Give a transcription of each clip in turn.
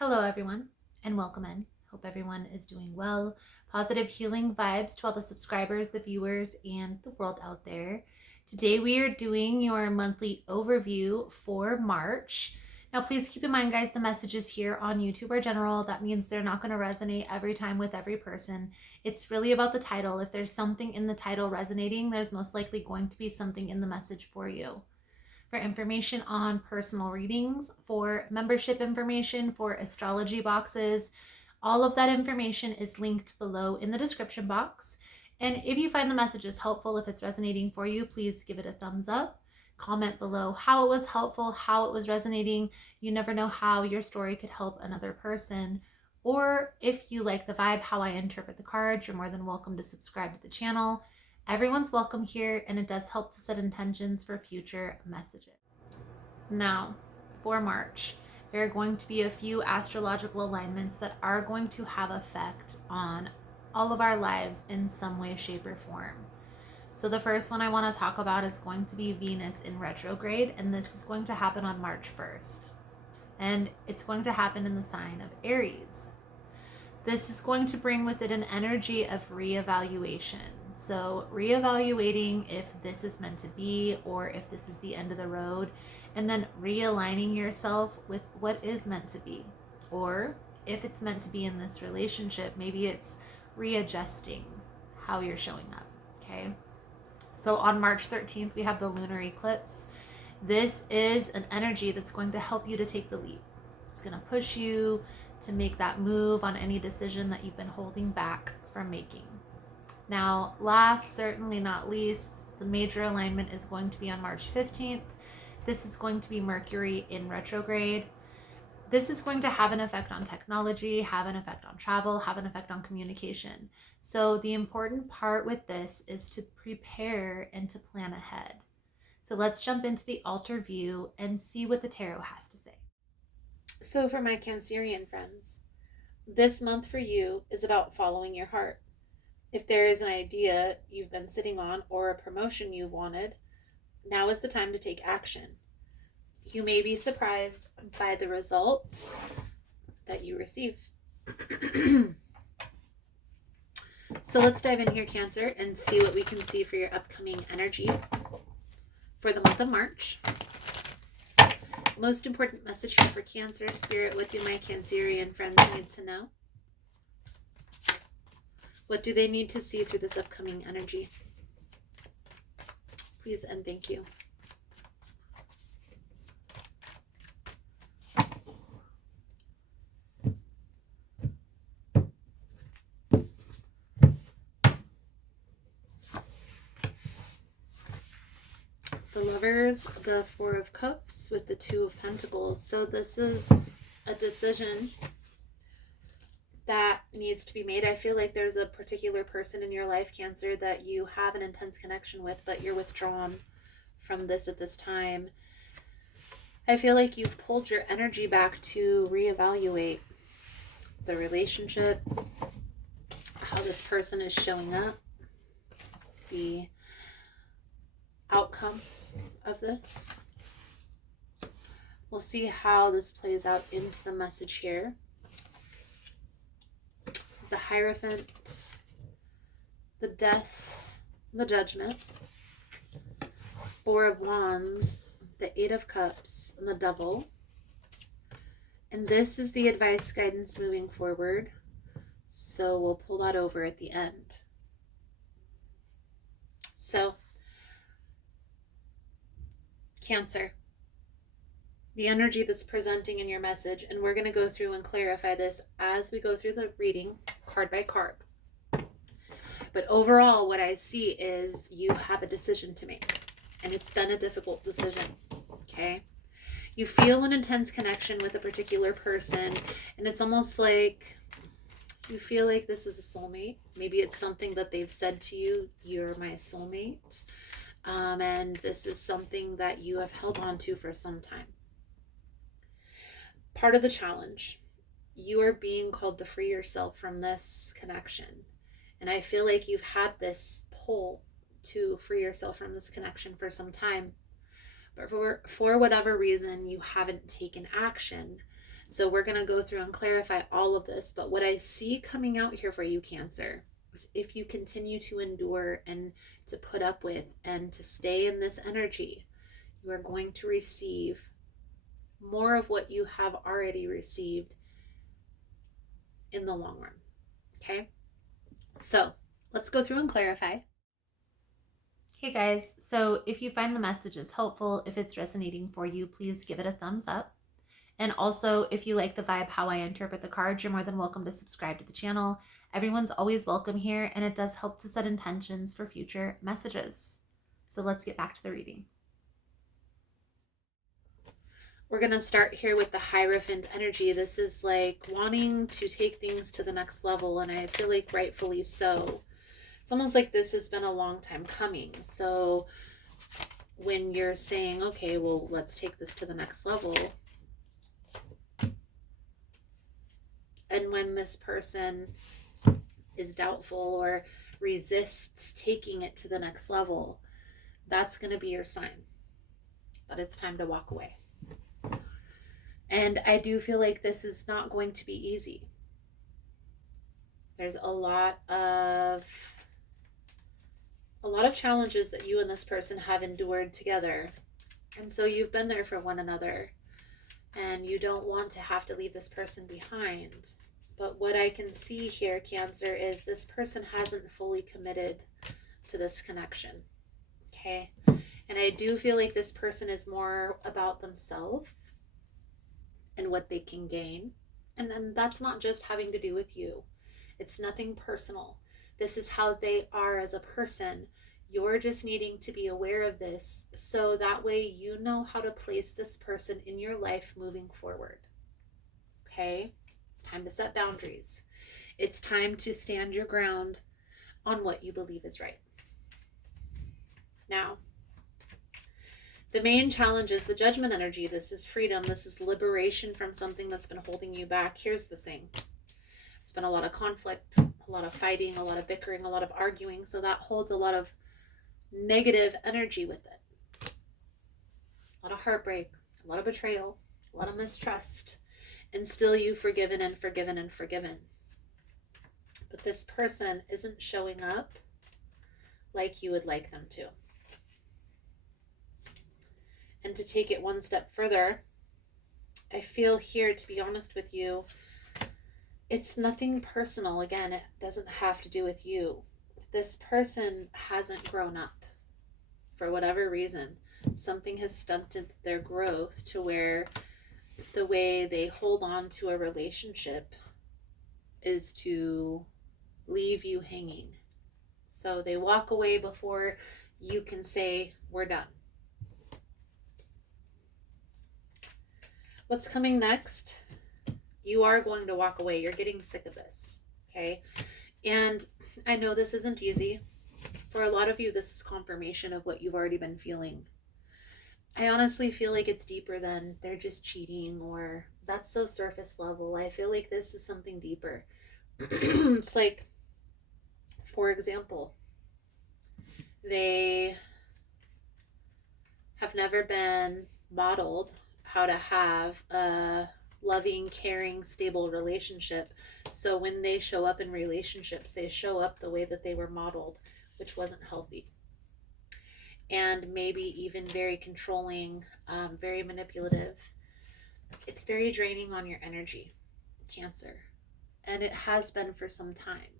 Hello, everyone, and welcome in. Hope everyone is doing well. Positive healing vibes to all the subscribers, the viewers, and the world out there. Today, we are doing your monthly overview for March. Now, please keep in mind, guys, the messages here on YouTube are general. That means they're not going to resonate every time with every person. It's really about the title. If there's something in the title resonating, there's most likely going to be something in the message for you. For information on personal readings, for membership information, for astrology boxes. All of that information is linked below in the description box. And if you find the messages helpful, if it's resonating for you, please give it a thumbs up. Comment below how it was helpful, how it was resonating. You never know how your story could help another person. Or if you like the vibe, how I interpret the cards, you're more than welcome to subscribe to the channel. Everyone's welcome here, and it does help to set intentions for future messages. Now, for March, there are going to be a few astrological alignments that are going to have effect on all of our lives in some way, shape, or form. So the first one I want to talk about is going to be Venus in retrograde, and this is going to happen on March 1st. And it's going to happen in the sign of Aries. This is going to bring with it an energy of reevaluation. So, reevaluating if this is meant to be or if this is the end of the road, and then realigning yourself with what is meant to be. Or if it's meant to be in this relationship, maybe it's readjusting how you're showing up. Okay. So, on March 13th, we have the lunar eclipse. This is an energy that's going to help you to take the leap. It's going to push you to make that move on any decision that you've been holding back from making. Now, last, certainly not least, the major alignment is going to be on March 15th. This is going to be Mercury in retrograde. This is going to have an effect on technology, have an effect on travel, have an effect on communication. So the important part with this is to prepare and to plan ahead. So let's jump into the altar view and see what the tarot has to say. So for my Cancerian friends, this month for you is about following your heart. If there is an idea you've been sitting on or a promotion you've wanted, now is the time to take action. You may be surprised by the result that you receive. So let's dive in here, Cancer, and see what we can see for your upcoming energy for the month of March. Most important message here for Cancer, Spirit, what do my Cancerian friends need to know? What do they need to see through this upcoming energy? Please and thank you. The Lovers, the Four of Cups with the Two of Pentacles. So this is a decision that needs to be made. I feel like there's a particular person in your life, Cancer, that you have an intense connection with, but you're withdrawn from this at this time. I feel like you've pulled your energy back to reevaluate the relationship, how this person is showing up, the outcome of this. We'll see how this plays out into the message here. The Hierophant, the Death, the Judgment, Four of Wands, the Eight of Cups, and the Devil. And this is the advice, guidance moving forward. So we'll pull that over at the end. So, Cancer, the energy that's presenting in your message, and we're going to go through and clarify this as we go through the reading card by card. But overall, what I see is you have a decision to make, and it's been a difficult decision, okay? You feel an intense connection with a particular person, and it's almost like you feel like this is a soulmate. Maybe it's something that they've said to you, you're my soulmate. And this is something that you have held on to for some time. Part of the challenge, you are being called to free yourself from this connection. And I feel like you've had this pull to free yourself from this connection for some time. But for whatever reason, you haven't taken action. So we're going to go through and clarify all of this. But what I see coming out here for you, Cancer, is if you continue to endure and to put up with and to stay in this energy, you are going to receive more of what you have already received in the long run. Okay? So let's go through and clarify. Hey guys, so if you find the messages helpful, if it's resonating for you, please give it a thumbs up. And also, if you like the vibe, how I interpret the cards, you're more than welcome to subscribe to the channel. Everyone's always welcome here, and it does help to set intentions for future messages. So let's get back to the reading. We're going to start here with the Hierophant energy. This is like wanting to take things to the next level, and I feel like rightfully so. It's almost like this has been a long time coming. So when you're saying, okay, well, let's take this to the next level, and when this person is doubtful or resists taking it to the next level, that's going to be your sign that it's time to walk away. And I do feel like this is not going to be easy. There's a lot of challenges that you and this person have endured together. And so you've been there for one another, and you don't want to have to leave this person behind. But what I can see here, Cancer, is this person hasn't fully committed to this connection. Okay? And I do feel like this person is more about themselves and what they can gain. And then that's not just having to do with you. It's nothing personal. This is how they are as a person. You're just needing to be aware of this so that way you know how to place this person in your life moving forward. Okay? It's time to set boundaries. It's time to stand your ground on what you believe is right. Now, the main challenge is the Judgment energy. This is freedom. This is liberation from something that's been holding you back. Here's the thing. It's been a lot of conflict, a lot of fighting, a lot of bickering, a lot of arguing. So that holds a lot of negative energy with it. A lot of heartbreak, a lot of betrayal, a lot of mistrust. And still you've forgiven and forgiven and forgiven. But this person isn't showing up like you would like them to. And to take it one step further, I feel here, to be honest with you, it's nothing personal. Again, it doesn't have to do with you. This person hasn't grown up for whatever reason. Something has stunted their growth to where the way they hold on to a relationship is to leave you hanging. So they walk away before you can say, we're done. What's coming next? You are going to walk away. You're getting sick of this, okay? And I know this isn't easy. For a lot of you, this is confirmation of what you've already been feeling. I honestly feel like it's deeper than they're just cheating or that's so surface level. I feel like this is something deeper. It's like, for example, they have never been modeled how to have a loving, caring, stable relationship. So when they show up in relationships, they show up the way that they were modeled, which wasn't healthy. And maybe even very controlling, very manipulative. It's very draining on your energy, Cancer. And it has been for some time.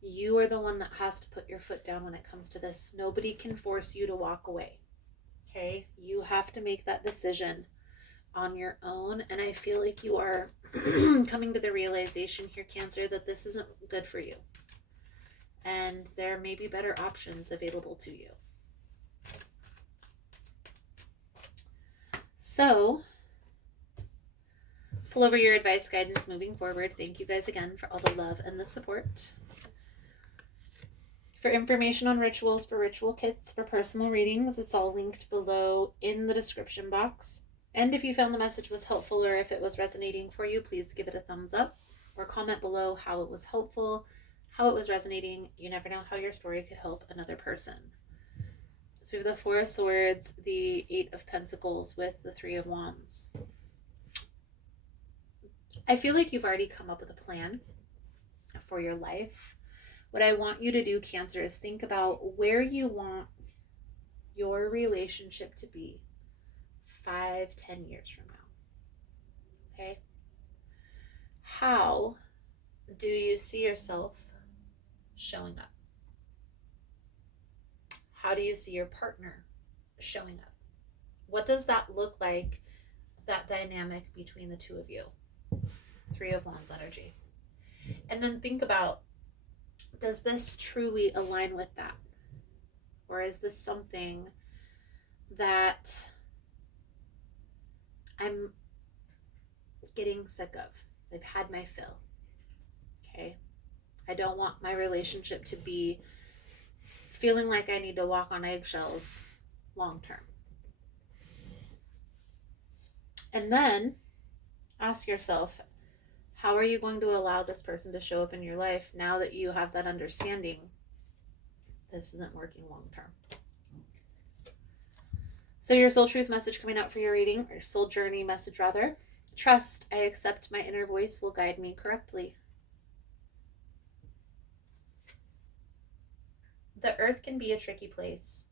You are the one that has to put your foot down when it comes to this. Nobody can force you to walk away. Okay? You have to make that decision on your own. And I feel like you are coming to the realization here, Cancer, that this isn't good for you. And there may be better options available to you. So let's pull over your advice, guidance moving forward. Thank you guys again for all the love and the support. For information on rituals, for ritual kits, for personal readings, it's all linked below in the description box. And if you found the message was helpful or if it was resonating for you, please give it a thumbs up or comment below how it was helpful, how it was resonating. You never know how your story could help another person. So we have the Four of Swords, the Eight of Pentacles with the Three of Wands. I feel like you've already come up with a plan for your life. What I want you to do, Cancer, is think about where you want your relationship to be 5-10 years from now. Okay? How do you see yourself showing up? How do you see your partner showing up? What does that look like, that dynamic between the two of you? 3 of Wands energy. And then think about, does this truly align with that? Or is this something that I'm getting sick of? I've had my fill. Okay? I don't want my relationship to be feeling like I need to walk on eggshells long term. And then ask yourself, how are you going to allow this person to show up in your life now that you have that understanding this isn't working long term? So your soul truth message coming out for your reading, or soul journey message rather: trust, I accept my inner voice will guide me correctly. The earth can be a tricky place,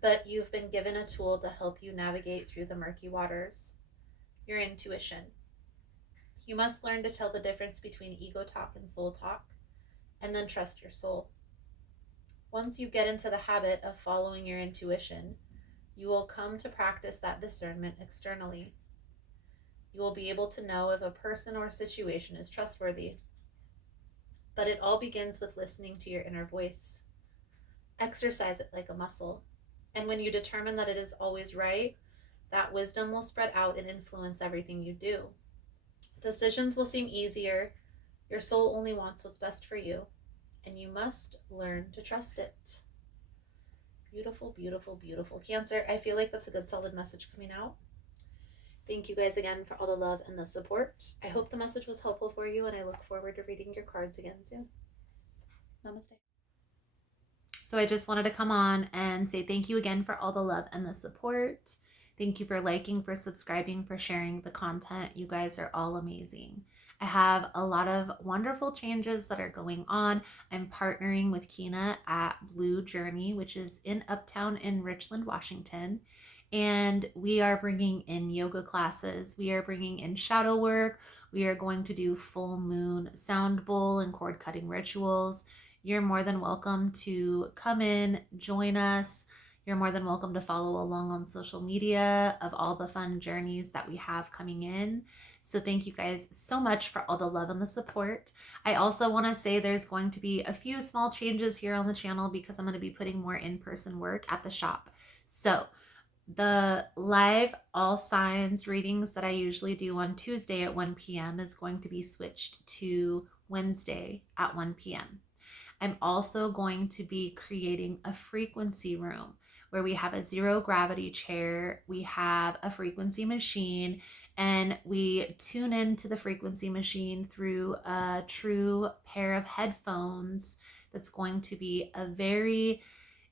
but you've been given a tool to help you navigate through the murky waters: your intuition. You must learn to tell the difference between ego talk and soul talk, and then trust your soul. Once you get into the habit of following your intuition, you will come to practice that discernment externally. You will be able to know if a person or situation is trustworthy. But it all begins with listening to your inner voice. Exercise it like a muscle. And when you determine that it is always right, that wisdom will spread out and influence everything you do. Decisions will seem easier. Your soul only wants what's best for you, and you must learn to trust it. Beautiful, beautiful, beautiful. Cancer, I feel like that's a good solid message coming out. Thank you guys again for all the love and the support. I hope the message was helpful for you, and I look forward to reading your cards again soon. Namaste. So I just wanted to come on and say thank you again for all the love and the support. Thank you for liking, for subscribing, for sharing the content. You guys are all amazing. I have a lot of wonderful changes that are going on. I'm partnering with Kina at Blue Journey, which is in Uptown in Richland, Washington. And we are bringing in yoga classes. We are bringing in shadow work. We are going to do full moon sound bowl and cord cutting rituals. You're more than welcome to come in, join us. You're more than welcome to follow along on social media of all the fun journeys that we have coming in. So thank you guys so much for all the love and the support. I also want to say there's going to be a few small changes here on the channel because I'm going to be putting more in-person work at the shop. So the live all signs readings that I usually do on Tuesday at 1 p.m. is going to be switched to Wednesday at 1 p.m. I'm also going to be creating a frequency room where we have a zero gravity chair, we have a frequency machine, and we tune into the frequency machine through a true pair of headphones. That's going to be a very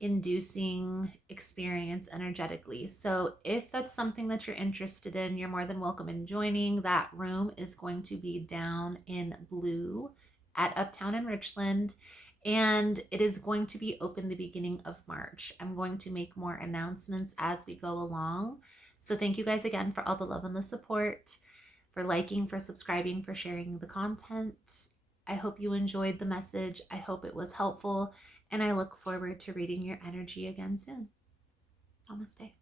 inducing experience energetically. So if that's something that you're interested in, you're more than welcome in joining. That room is going to be down in Blue at Uptown in Richland, and it is going to be open the beginning of March. I'm going to make more announcements as we go along. So thank you guys again for all the love and the support, for liking, for subscribing, for sharing the content. I hope you enjoyed the message. I hope it was helpful, and I look forward to reading your energy again soon. Namaste.